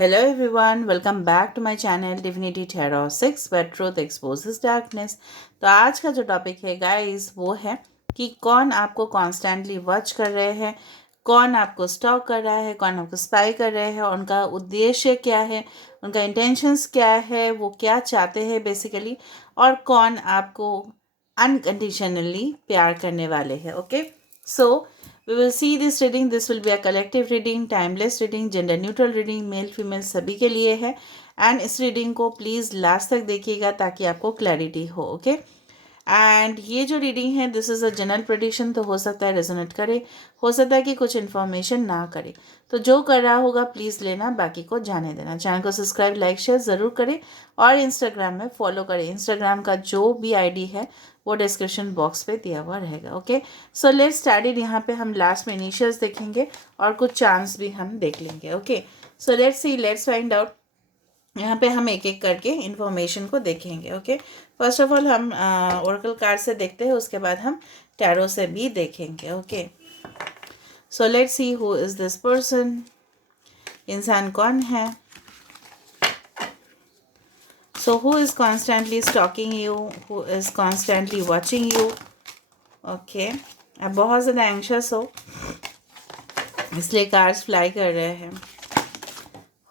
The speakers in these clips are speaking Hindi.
Hello everyone, welcome back to my channel Divinity Tarot 6 where truth exposes darkness। तो आज का जो टॉपिक है गाइस वो है कि कौन आपको कॉन्स्टेंटली वॉच कर रहे हैं, कौन आपको स्टॉक कर रहा है, कौन आपको स्पाई कर रहे हैं, उनका उद्देश्य क्या है, उनका इंटेंशंस क्या है, वो क्या चाहते हैं बेसिकली, और कौन आपको अनकंडीशनली प्यार करने वाले हैं। Okay, so we will see this reading. This will be a collective reading, timeless reading, gender neutral reading, male female सभी के लिए है। एंड इस रीडिंग को प्लीज़ लास्ट तक देखिएगा ताकि आपको क्लैरिटी हो। ओके, एंड ये जो रीडिंग है this is a general prediction, तो हो सकता है रेजोनेट करे, हो सकता है कि कुछ इन्फॉर्मेशन ना करे, तो जो कर रहा होगा प्लीज़ लेना, बाकी को जाने देना। चैनल को सब्सक्राइब लाइक शेयर ज़रूर करें और इंस्टाग्राम में फॉलो करें। इंस्टाग्राम का जो भी आईडी है वो डिस्क्रिप्शन बॉक्स पे दिया हुआ रहेगा। Okay, so let's start it. यहाँ पे हम लास्ट में इनिशियल्स देखेंगे और कुछ चांस भी हम देख लेंगे। Okay, so let's see, let's find out. यहाँ पे हम एक एक करके इन्फॉर्मेशन को देखेंगे। ओके, फर्स्ट ऑफ ऑल हम ओरेकल कार्ड से देखते हैं, उसके बाद हम टैरो से भी देखेंगे। Okay, so let's see who is this person. इंसान कौन है? So who is constantly stalking you? Who is constantly watching you? Okay, आप बहुत ज़्यादा एंक्शस हो इसलिए कार्ड्स फ्लाई कर रहे हैं।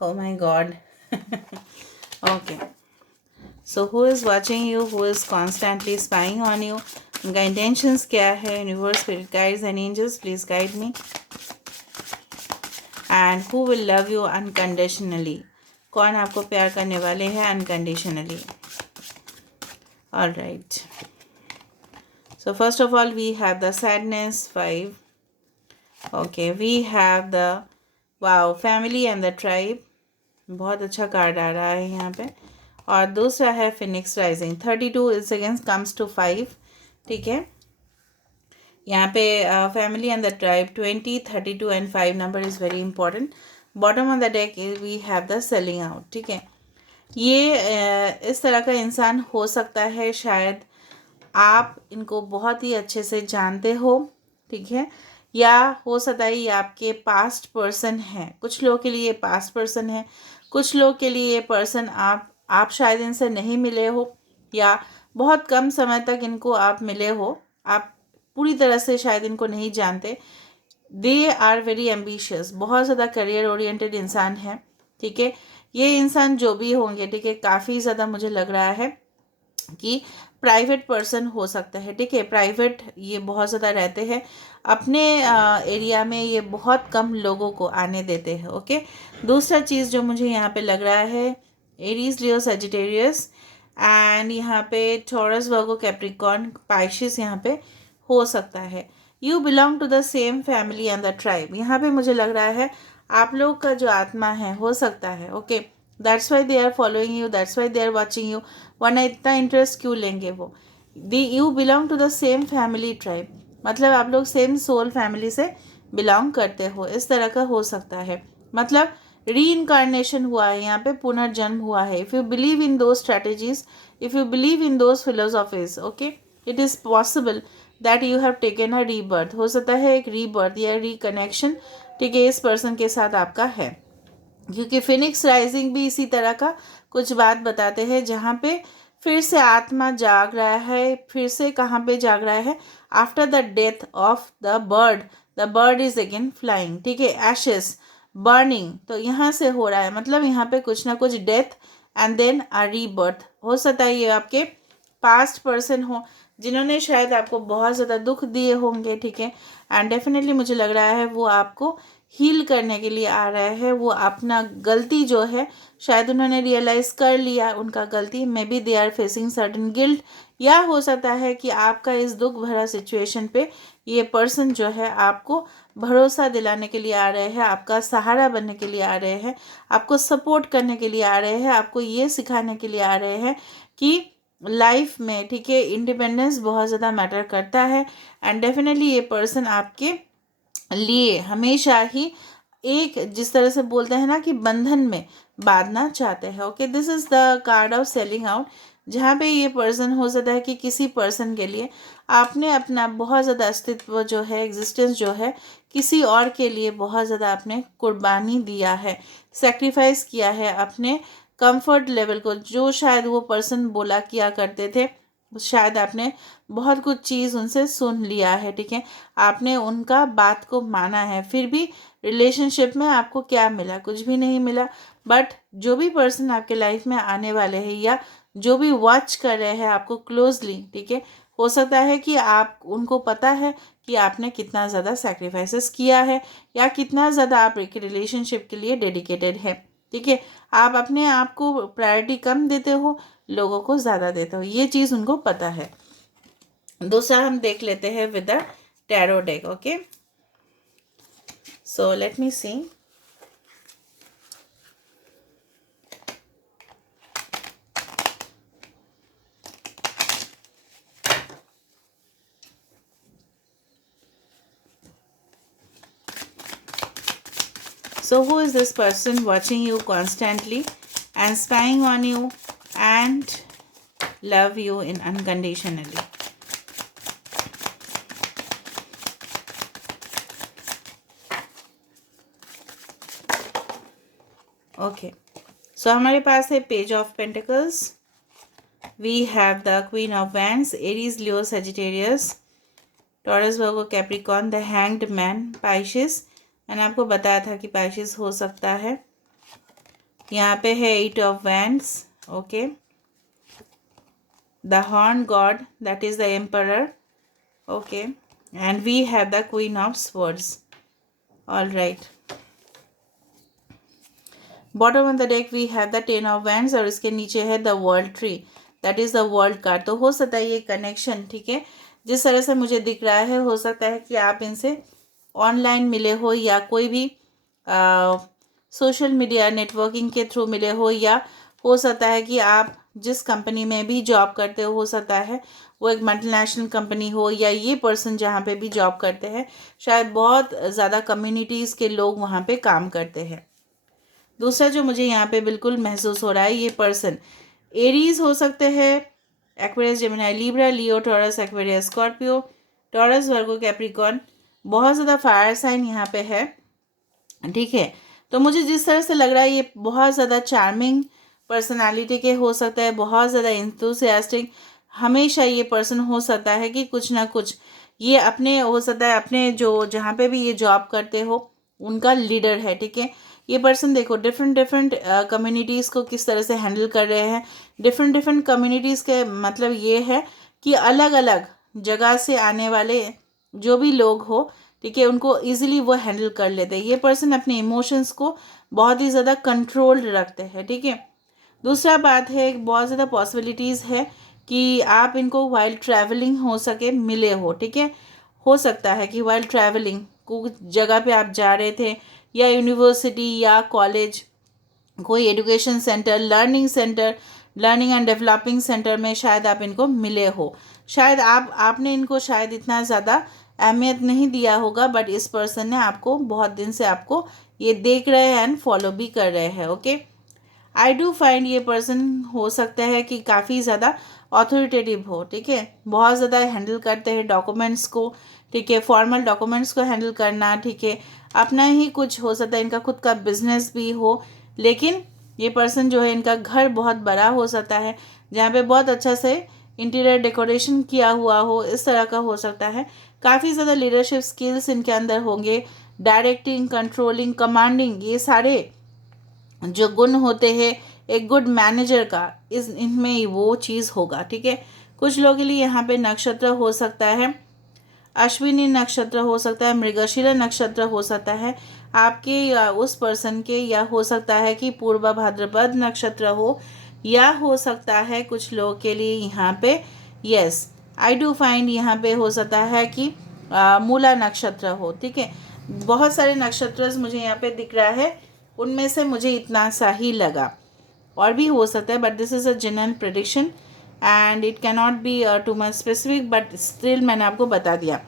Oh my God. Okay. So who is watching you? Who is constantly spying on you? उनका intentions क्या है? Universe, spirit guides and angels, please guide me. And who will love you unconditionally? कौन आपको प्यार करने वाले हैं unconditionally? All right, so first of all we have the sadness 5। Okay, we have the wow family and the tribe, बहुत अच्छा कार्ड आ रहा है यहाँ पे। और दूसरा है phoenix rising. 32 is against comes to 5। ठीक है, यहाँ पे फैमिली एंड द ट्राइब 20, 32 एंड 5 number is very important. Bottom of the deck we have the selling out. ठीक है, ये इस तरह का इंसान हो सकता है, शायद आप इनको बहुत ही अच्छे से जानते हो। ठीक है, या हो सकता है ये आपके पास्ट पर्सन है। कुछ लोगों के लिए ये पास्ट पर्सन है, कुछ लोग के लिए ये पर्सन आप शायद इनसे नहीं मिले हो या बहुत कम समय तक इनको आप मिले हो, आप पूरी तरह से शायद इनको नहीं जानते। दे आर वेरी एम्बिशियस, बहुत ज़्यादा करियर ओरिएंटेड इंसान है। ठीक है, ये इंसान जो भी होंगे, ठीक है, काफ़ी ज़्यादा मुझे लग रहा है कि प्राइवेट पर्सन हो सकता है। ठीक है, प्राइवेट ये बहुत ज़्यादा रहते हैं अपने एरिया में, ये बहुत कम लोगों को आने देते हैं। ओके, दूसरा चीज़ जो मुझे यहाँ पे लग रहा है, एरीज, लियो, सजिटेरियस एंड यहाँ पे टॉरस, वर्गो, कैप्रिकॉर्न, पाइशिस यहाँ पे हो सकता है। You belong to the same family and the tribe, यहाँ पे मुझे लग रहा है आप लोग का जो आत्मा है हो सकता है। Okay, that's why they are following you, that's why they are watching you, वरना इतना इंटरेस्ट क्यों लेंगे वो। You belong to the same family tribe, मतलब आप लोग सेम सोल फैमिली से बिलोंग करते हो, इस तरह का हो सकता है। मतलब री इनकारनेशन हुआ है यहाँ पे, पुनर्जन्म हुआ है। इफ़ यू बिलीव इन दो strategies, if you believe in those philosophies, okay, it is possible that you have taken a rebirth. हो सकता है एक रीबर्थ या रिकनेक्शन, ठीक है, इस पर्सन के साथ आपका है, क्योंकि फिनिक्स राइजिंग भी इसी तरह का कुछ बात बताते हैं, जहाँ पे फिर से आत्मा जाग रहा है। फिर से कहाँ पे जाग रहा है? After the death of the bird is again flying. ठीक है, एशेस, बर्निंग, तो यहाँ से हो रहा है, मतलब यहाँ पे कुछ ना कुछ death and then a rebirth. हो सकता है ये आपके पास्ट पर्सन हो जिन्होंने शायद आपको बहुत ज़्यादा दुख दिए होंगे। ठीक है, एंड डेफिनेटली मुझे लग रहा है वो आपको हील करने के लिए आ रहा है। वो अपना गलती जो है शायद उन्होंने रियलाइज़ कर लिया उनका गलती, maybe they are facing certain guilt, या हो सकता है कि आपका इस दुख भरा सिचुएशन पे ये पर्सन जो है आपको भरोसा दिलाने के लिए आ रहे हैं, आपका सहारा बनने के लिए आ रहे हैं, आपको सपोर्ट करने के लिए आ रहे हैं, आपको ये सिखाने के लिए आ रहे हैं कि लाइफ में, ठीक है, इंडिपेंडेंस बहुत ज़्यादा मैटर करता है। एंड डेफिनेटली ये पर्सन आपके लिए हमेशा ही एक, जिस तरह से बोलते हैं ना कि बंधन में बांधना चाहते हैं। Okay, this is the card of selling out, जहाँ पे ये पर्सन हो सकता है कि किसी पर्सन के लिए आपने अपना बहुत ज़्यादा अस्तित्व जो है, एग्जिस्टेंस जो है, किसी और के लिए बहुत ज़्यादा आपने कुर्बानी दिया है, सेक्रीफाइस किया है अपने कंफर्ट लेवल को। जो शायद वो पर्सन बोला किया करते थे, शायद आपने बहुत कुछ चीज़ उनसे सुन लिया है, ठीक है, आपने उनका बात को माना है, फिर भी रिलेशनशिप में आपको क्या मिला? कुछ भी नहीं मिला। बट जो भी पर्सन आपके लाइफ में आने वाले हैं या जो भी वॉच कर रहे हैं आपको क्लोजली, ठीक है, हो सकता है कि आप उनको पता है कि आपने कितना ज़्यादा सेक्रीफाइसेस किया है या कितना ज़्यादा आप एक रिलेशनशिप के लिए डेडिकेटेड है, ठीक है। आप अपने आप को प्रायोरिटी कम देते हो, लोगों को ज़्यादा देते हो, ये चीज़ उनको पता है। दूसरा हम देख लेते हैं with the tarot deck. Okay, so let me see. So who is this person watching you constantly and spying on you and love you in unconditionally? Okay, so हमारे पास है page of pentacles, we have the queen of wands, Aries, Leo, Sagittarius, Taurus, Virgo, Capricorn, the hanged man, Pisces. मैंने आपको बताया था कि पाइशिस हो सकता है। यहाँ पे है eight of wands, okay, the horn god, that is the emperor, okay, and we have the queen of swords. All right, bottom of the deck we have the ten of wands और इसके नीचे है the world tree, that is the world card. तो हो सकता है ये कनेक्शन, ठीक है, जिस तरह से मुझे दिख रहा है, हो सकता है कि आप इनसे ऑनलाइन मिले हो या कोई भी सोशल मीडिया नेटवर्किंग के थ्रू मिले हो, या हो सकता है कि आप जिस कंपनी में भी जॉब करते हो सकता है वो एक मल्टीनेशनल कंपनी हो, या ये पर्सन जहाँ पे भी जॉब करते हैं शायद बहुत ज़्यादा कम्युनिटीज़ के लोग वहाँ पे काम करते हैं। दूसरा जो मुझे यहाँ पे बिल्कुल महसूस हो रहा है, ये पर्सन एरीज हो सकते हैं, एक्वेरियस, जेमिनी, लिब्रा, लियो, taurus, Aquarius, Scorpio, taurus, Virgo, Capricorn, बहुत ज़्यादा फायर साइन यहाँ पे है, ठीक है। तो मुझे जिस तरह से लग रहा है ये बहुत ज़्यादा चार्मिंग पर्सनालिटी के हो सकता है, बहुत ज़्यादा इंथुसियास्टिक। हमेशा ये पर्सन हो सकता है कि कुछ ना कुछ ये अपने हो सकता है अपने जो जहाँ पे भी ये जॉब करते हो उनका लीडर है, ठीक है। ये पर्सन देखो डिफरेंट डिफरेंट कम्युनिटीज़ को किस तरह से हैंडल कर रहे हैं। डिफरेंट डिफरेंट कम्युनिटीज़ के मतलब ये है कि अलग अलग जगह से आने वाले जो भी लोग हो, ठीक है, उनको इजीली वो हैंडल कर लेते हैं। ये पर्सन अपने इमोशंस को बहुत ही ज़्यादा कंट्रोल्ड रखते हैं, ठीक है। दूसरा बात है, एक बहुत ज़्यादा पॉसिबिलिटीज़ है कि आप इनको वाइल ट्रैवलिंग हो सके मिले हो, ठीक है। हो सकता है कि वाइल ट्रैवलिंग को जगह पे आप जा रहे थे, या यूनिवर्सिटी या कॉलेज, कोई education centre, learning centre, learning and developing centre में शायद आप इनको मिले हो। शायद आपने इनको शायद इतना ज़्यादा अहमियत नहीं दिया होगा, बट इस पर्सन ने आपको बहुत दिन से आपको ये देख रहे हैं एंड फॉलो भी कर रहे हैं, ओके। आई डू फाइंड ये पर्सन हो सकता है कि काफ़ी ज़्यादा ऑथोरिटेटिव हो, ठीक है, बहुत ज़्यादा हैंडल करते हैं डॉक्यूमेंट्स को, ठीक है, फॉर्मल डॉक्यूमेंट्स को हैंडल करना, ठीक है, अपना ही कुछ हो सकता है, इनका खुद का बिजनेस भी हो। लेकिन ये पर्सन जो है इनका घर बहुत बड़ा हो सकता है जहाँ पे बहुत अच्छा से इंटीरियर डेकोरेशन किया हुआ हो, इस तरह का हो सकता है। काफ़ी ज़्यादा लीडरशिप स्किल्स इनके अंदर होंगे, डायरेक्टिंग, कंट्रोलिंग, कमांडिंग, ये सारे जो गुण होते हैं एक गुड मैनेजर का, इस इनमें वो चीज़ होगा, ठीक है। कुछ लोगों के लिए यहाँ पे नक्षत्र हो सकता है अश्विनी नक्षत्र, हो सकता है मृगशिरा नक्षत्र, हो सकता है आपके या उस पर्सन के, या हो सकता है कि पूर्वा भाद्रपद नक्षत्र हो, या हो सकता है कुछ लोगों के लिए यहाँ पे यस आई डू फाइंड यहाँ पे हो सकता है कि मूला नक्षत्र हो, ठीक है। बहुत सारे नक्षत्र मुझे यहाँ पे दिख रहा है, उनमें से मुझे इतना सा ही लगा, और भी हो सकता है, but this is a general prediction and it can not be too much specific, but still मैंने आपको बता दिया।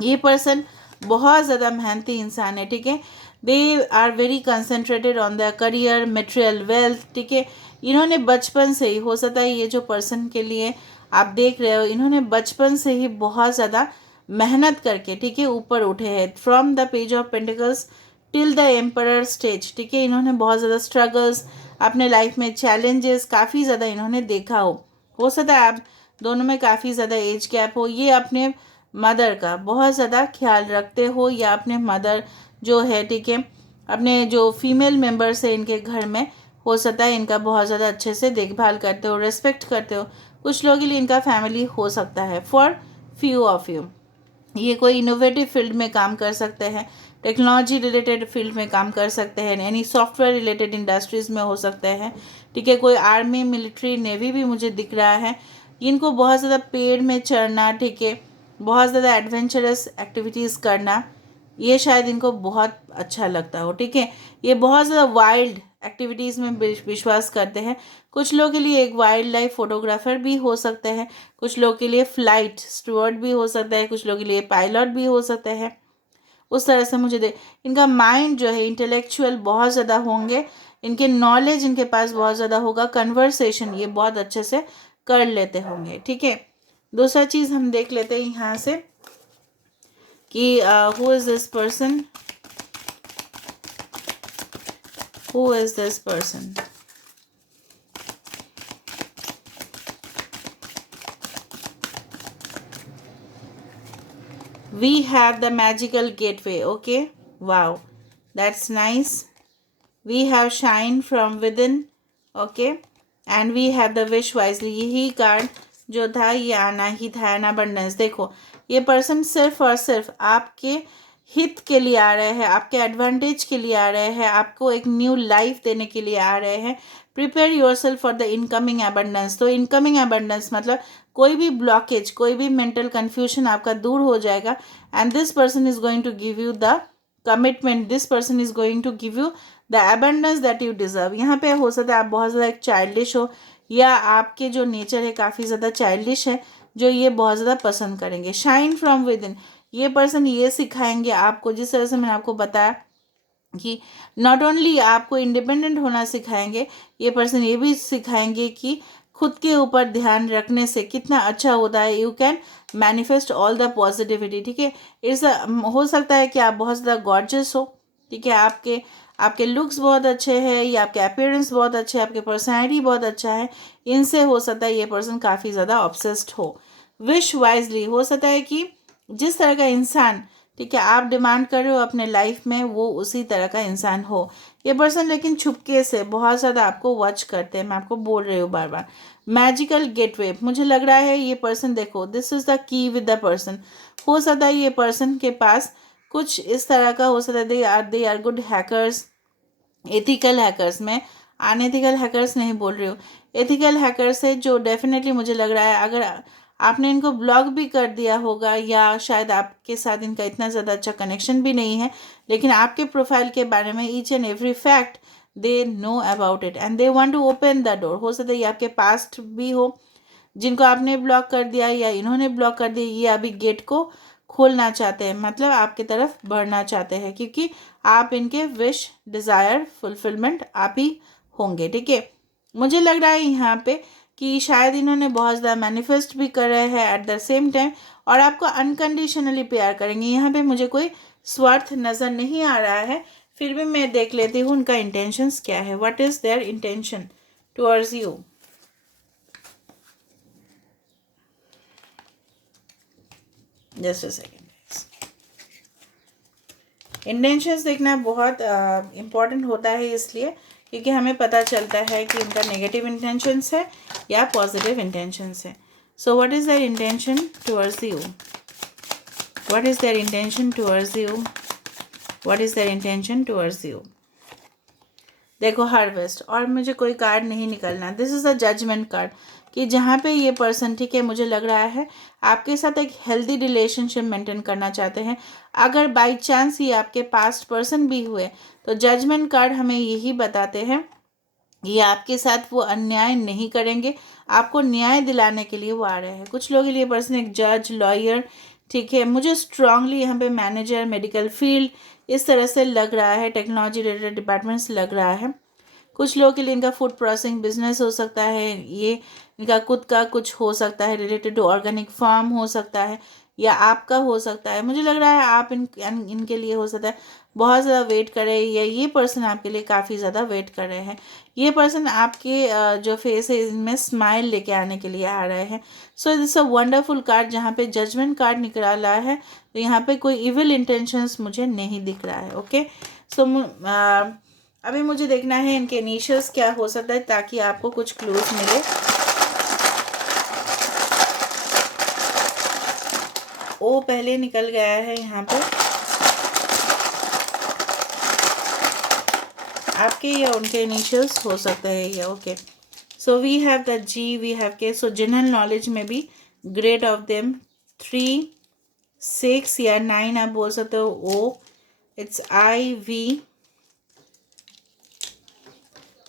ये पर्सन बहुत ज़्यादा मेहनती इंसान है, ठीक है। They are very concentrated on the career, material wealth, ठीक है। इन्होंने बचपन से ही हो सकता है ये जो पर्सन के लिए आप देख रहे हो इन्होंने बचपन से ही बहुत ज़्यादा मेहनत करके, ठीक है, ऊपर उठे हैं। From the page of pentacles till the emperor stage, ठीक है, इन्होंने बहुत ज़्यादा स्ट्रगल्स, अपने लाइफ में चैलेंजेस काफ़ी ज़्यादा इन्होंने देखा हो सकता है आप दोनों में काफ़ी ज़्यादा एज गैप हो, ये अपने मदर का बहुत ज़्यादा ख्याल रखते हो, या अपने मदर जो है, ठीक है, अपने जो फीमेल मेंबर्स है इनके घर में, हो सकता है इनका बहुत ज़्यादा अच्छे से देखभाल करते हो, रेस्पेक्ट करते हो। कुछ लोगों के लिए इनका फैमिली हो सकता है। फॉर फ्यू ऑफ यू ये कोई इनोवेटिव फील्ड में काम कर सकते हैं, टेक्नोलॉजी रिलेटेड फील्ड में काम कर सकते हैं, यानी सॉफ्टवेयर रिलेटेड इंडस्ट्रीज़ में हो सकते हैं, ठीक है, कोई आर्मी, मिलिट्री, नेवी भी मुझे दिख रहा है। इनको बहुत ज़्यादा पेड़ में चढ़ना, ठीक है, बहुत ज़्यादा एडवेंचरस एक्टिविटीज़ करना, ये शायद इनको बहुत अच्छा लगता हो, ठीक है। ये बहुत ज़्यादा वाइल्ड एक्टिविटीज़ में विश्वास करते हैं। कुछ लोगों के लिए एक वाइल्ड लाइफ फोटोग्राफर भी हो सकते हैं, कुछ लोगों के लिए फ्लाइट स्टूवर्ड भी हो सकता है, कुछ लोगों के लिए पायलट भी हो सकते हैं। उस तरह से मुझे इनका माइंड जो है इंटेलेक्चुअल बहुत ज़्यादा होंगे, इनके नॉलेज इनके पास बहुत ज़्यादा होगा, कन्वर्सेशन ये बहुत अच्छे से कर लेते होंगे, ठीक है। दूसरा चीज़ हम देख लेते हैं यहाँ से कि who is this person, who is this person. We have the magical gateway. Okay, wow, that's nice. We have shine from within. Okay, and we have the wish wisely. यही कार्ड जो था ये आना ही था, एन अबंडेंस। देखो ये पर्सन सिर्फ और सिर्फ आपके हित के लिए आ रहे हैं, आपके एडवांटेज के लिए आ रहे हैं, आपको एक न्यू लाइफ देने के लिए आ रहे हैं। Prepare your self for the incoming abundance. तो इनकमिंग अबंडेंस मतलब कोई भी ब्लॉकेज, कोई भी मेंटल कन्फ्यूजन आपका दूर हो जाएगा, and this person is going to give you the commitment, this person is going to give you the abundance that you deserve. यहाँ पे हो सकता है आप बहुत ज़्यादा एक चाइल्डिश हो, या आपके जो नेचर है काफ़ी ज़्यादा चाइल्डिश है, जो ये बहुत ज़्यादा पसंद करेंगे। शाइन फ्रॉम विद इन, ये पर्सन ये सिखाएंगे आपको, जिस तरह से मैंने आपको बताया कि नॉट ओनली आपको इंडिपेंडेंट होना सिखाएंगे, ये पर्सन ये भी सिखाएंगे कि खुद के ऊपर ध्यान रखने से कितना अच्छा होता है। You can manifest all the positivity, ठीक है। इस हो सकता है कि आप बहुत ज़्यादा गॉर्जियस हो, ठीक है, आपके आपके लुक्स बहुत अच्छे हैं, या आपके अपीयरेंस बहुत अच्छे है, आपके पर्सनैलिटी बहुत अच्छा है, इनसे हो सकता है ये पर्सन काफ़ी ज़्यादा ऑब्सेस्ड हो। विश वाइजली, हो सकता है कि जिस तरह का इंसान, ठीक है, आप डिमांड कर रहे हो अपने लाइफ में, वो उसी तरह का इंसान हो ये पर्सन। लेकिन छुपके से बहुत ज़्यादा आपको वॉच करते हैं, मैं आपको बोल रही हूँ बार बार। मैजिकल गेटवे, मुझे लग रहा है ये पर्सन, देखो this is the key with the person. हो सकता है ये पर्सन के पास कुछ इस तरह का हो सकता है, they are good hackers, ethical hackers. मैं अनएथिकल हैकर्स नहीं बोल रही हूँ, एथिकल हैकर्स है, जो डेफिनेटली मुझे लग रहा है अगर आपने इनको ब्लॉक भी कर दिया होगा, या शायद आपके साथ इनका इतना ज़्यादा अच्छा कनेक्शन भी नहीं है, लेकिन आपके प्रोफाइल के बारे में each and every fact they know about it, and they want to open the door. हो सकता है ये आपके पास्ट भी हो, जिनको आपने ब्लॉक कर दिया या इन्होंने ब्लॉक कर दिया, ये अभी गेट को खोलना चाहते हैं, मतलब आपकी तरफ बढ़ना चाहते हैं, क्योंकि आप इनके विश, डिज़ायर, फुलफिलमेंट आप ही होंगे, ठीक है। मुझे लग रहा है यहाँ पे कि शायद इन्होंने बहुत ज़्यादा मैनिफेस्ट भी कर रहे हैं एट द सेम टाइम, और आपको अनकंडीशनली प्यार करेंगे। यहाँ पे मुझे कोई स्वार्थ नज़र नहीं आ रहा है, फिर भी मैं देख लेती हूँ उनका इंटेंशंस क्या है। What is their intention towards you. Just a second. Intentions देखना बहुत इम्पॉर्टेंट होता है, इसलिए क्योंकि हमें पता चलता है कि उनका नेगेटिव इंटेंशंस है या पॉजिटिव इंटेंशंस है। So what is their intention towards you, what is their intention towards you, what is their intention towards you. देखो हार्वेस्ट, और मुझे कोई कार्ड नहीं निकलना, this is a judgement card, कि जहाँ पे ये पर्सन, ठीक है, मुझे लग रहा है आपके साथ एक हेल्दी रिलेशनशिप मेंटेन करना चाहते हैं। अगर बाय चांस ये आपके पास्ट पर्सन भी हुए, तो जजमेंट कार्ड हमें यही बताते हैं ये आपके साथ वो अन्याय नहीं करेंगे, आपको न्याय दिलाने के लिए वो आ रहे हैं। कुछ लोगों के लिए पर्सन एक जज, लॉयर, ठीक है, मुझे स्ट्रांगली यहाँ पे मैनेजर, मेडिकल फील्ड इस तरह से लग रहा है, टेक्नोलॉजी रिलेटेड डिपार्टमेंट से लग रहा है। कुछ लोगों के लिए इनका फूड प्रोसेसिंग बिजनेस हो सकता है, ये इनका खुद का कुछ हो सकता है, रिलेटेड टू ऑर्गेनिक फार्म हो सकता है, या आपका हो सकता है। मुझे लग रहा है आप इनके लिए हो सकता है बहुत ज़्यादा वेट कर रहे हैं, या ये पर्सन आपके लिए काफ़ी ज़्यादा वेट कर रहे हैं। ये पर्सन आपके जो फेस है इनमें स्माइल लेके आने के लिए आ रहे हैं। So this a wonderful card, जहाँ पे जजमेंट कार्ड निकला है, तो यहाँ पे कोई इविल इंटेंशंस मुझे नहीं दिख रहा है। ओके, सो अभी मुझे देखना है इनके इनिशियल्स क्या हो सकता है, ताकि आपको कुछ क्लूज मिले। ओ पहले निकल गया है यहाँ पे, आपके या उनके इनिशियल्स हो सकते हैं ये। Okay, so we have the G, we have K, so general knowledge में भी ग्रेट ऑफ देम 3, 6 या 9 आप बोल सकते हो। ओ, इट्स आई वी,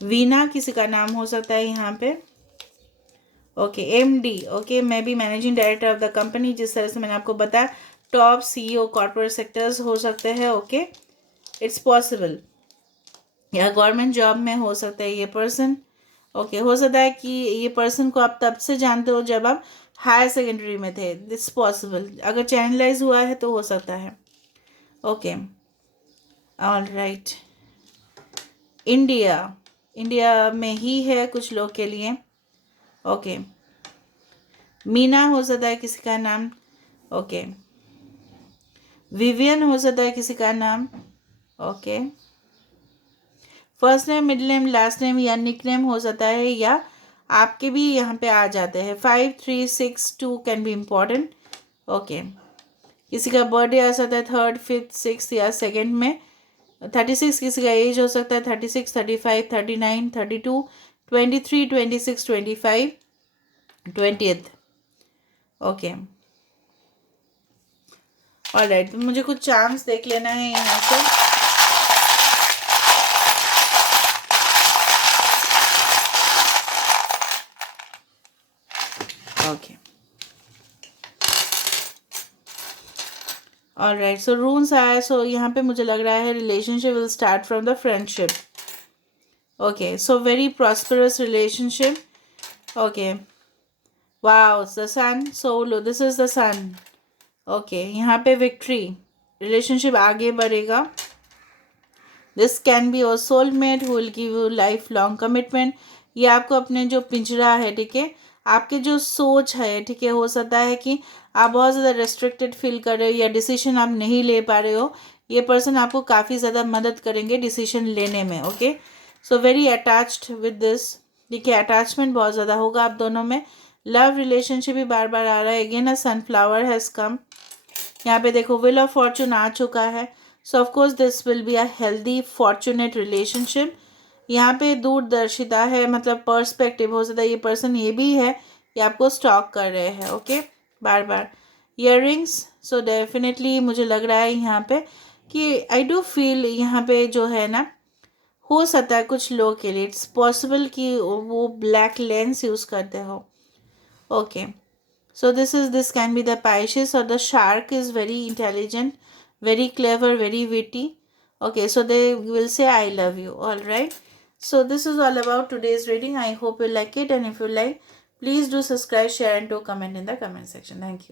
वीना किसी का नाम हो सकता है यहाँ पे। ओके, एमडी, ओके, मैं भी managing director of the company, जिस तरह से मैंने आपको बताया, टॉप सीईओ कॉर्पोरेट सेक्टर्स हो सकते हैं। ओके, इट्स पॉसिबल, या गवर्नमेंट जॉब में हो सकता है ये पर्सन। ओके, हो सकता है कि ये पर्सन को आप तब से जानते हो जब आप हायर सेकेंडरी में थे, दिस पॉसिबल, अगर चैनलाइज हुआ है तो हो सकता है। ओके, ऑल राइट, इंडिया में ही है कुछ लोग के लिए। ओके, मीना हो सकता है किसी का नाम। ओके, विवियन हो सकता है किसी का नाम। Okay, first name, middle name, last name या निक नेम हो सकता है, या आपके भी यहाँ पे आ जाते हैं। 5, 3, 6, 2 कैन बी इम्पॉर्टेंट। ओके, किसी का बर्थडे आ सकता है 3rd, 5th, 6th या 2nd में। 36 किसी का एज हो सकता है, 36, 35, 39, 32, 23, 26, 25, 20th। ओके, ऑलराइट, तो मुझे कुछ चांस देख लेना है यहाँ से। ओके, ऑलराइट, सो रून्स आया। सो यहाँ पे मुझे लग रहा है relationship will start from the friendship. Okay, so very prosperous relationship. Okay, wow, the sun, so this is the sun. Okay, यहाँ पे विक्ट्री, रिलेशनशिप आगे बढ़ेगा। This can be your soulmate who will give you lifelong commitment. ये आपको अपने जो पिंजरा है, ठीक है, आपके जो सोच है, ठीक है, हो सकता है कि आप बहुत ज़्यादा रेस्ट्रिक्टेड फील कर रहे हो, या डिसीजन आप नहीं ले पा रहे हो। ये पर्सन आपको काफ़ी ज़्यादा मदद करेंगे डिसीजन लेने में। Okay, so very attached with this, ठीक है, अटैचमेंट बहुत ज़्यादा होगा आप दोनों में। लव रिलेशनशिप भी बार बार आ रहा है। Again a sunflower has come. यहाँ पे देखो व्हील ऑफ फॉर्चून आ चुका है। सो of course this will be a healthy fortunate relationship. यहाँ पे दूरदर्शिता है, मतलब पर्सपेक्टिव हो सकता है ये पर्सन ये भी है कि आपको स्टॉक कर रहे हैं। ओके, बार बार इयररिंग्स। सो डेफिनेटली मुझे लग रहा है यहाँ पे कि आई डू फील यहाँ पे जो है ना, हो सकता है कुछ लोगों के लिए इट्स पॉसिबल कि वो ब्लैक लेंस यूज़ करते हो। Okay, so this can be the Pisces, or the shark is very intelligent, very clever, very witty. Okay, so they will say I love you. All right, so this is all about today's reading. I hope you like it, and if you like, please do subscribe, share and do comment in the comment section. Thank you.